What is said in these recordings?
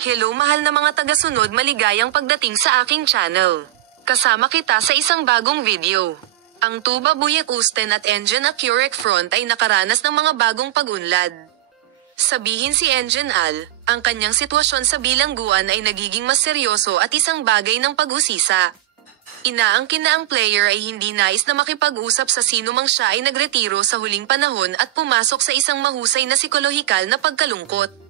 Hello mahal na mga tagasunod, maligayang pagdating sa aking channel. Kasama kita sa isang bagong video. Ang Tuba Buick Austin at Engine Accurate Front ay nakaranas ng mga bagong pag-unlad. Sabihin si Engine Al, ang kanyang sitwasyon sa bilangguan ay nagiging mas seryoso at isang bagay ng pag-usisa. Inaangkin na ang player ay hindi nais na makipag-usap sa sino mang siya ay nagretiro sa huling panahon at pumasok sa isang mahusay na psikolohikal na pagkalungkot.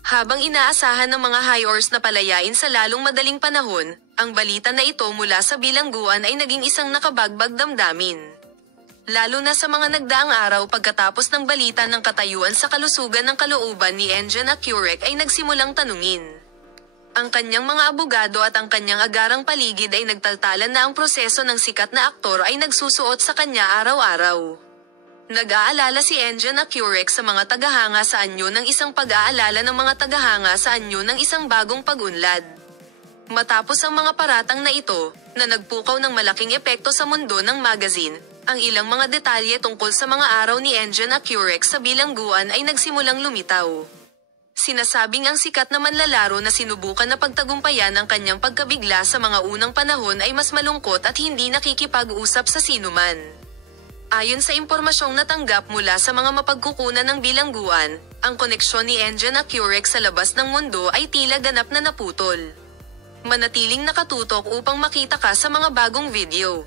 Habang inaasahan ng mga high horse na palayain sa lalong madaling panahon, ang balita na ito mula sa bilangguan ay naging isang nakabagbag damdamin. Lalo na sa mga nagdaang araw pagkatapos ng balita ng katayuan sa kalusugan ng kalooban ni Engine Accurate ay nagsimulang tanungin. Ang kanyang mga abogado at ang kanyang agarang paligid ay nagtaltalan na ang proseso ng sikat na aktor ay nagsusuot sa kanya araw-araw. Nag-aalala si Engine Accurate sa mga tagahanga sa anyo ng isang pag-aalala ng mga tagahanga sa anyo ng isang bagong pag-unlad. Matapos ang mga paratang na ito, na nagpukaw ng malaking epekto sa mundo ng magazine, ang ilang mga detalye tungkol sa mga araw ni Engine Accurate sa bilangguan ay nagsimulang lumitaw. Sinasabing ang sikat na manlalaro na sinubukan na pagtagumpayan ang kanyang pagkabigla sa mga unang panahon ay mas malungkot at hindi nakikipag-usap sa sinuman. Ayon sa impormasyong natanggap mula sa mga mapagkukunan ng bilangguan, ang koneksyon ni Engine Accurate sa labas ng mundo ay tila ganap na naputol. Manatiling nakatutok upang makita ka sa mga bagong video.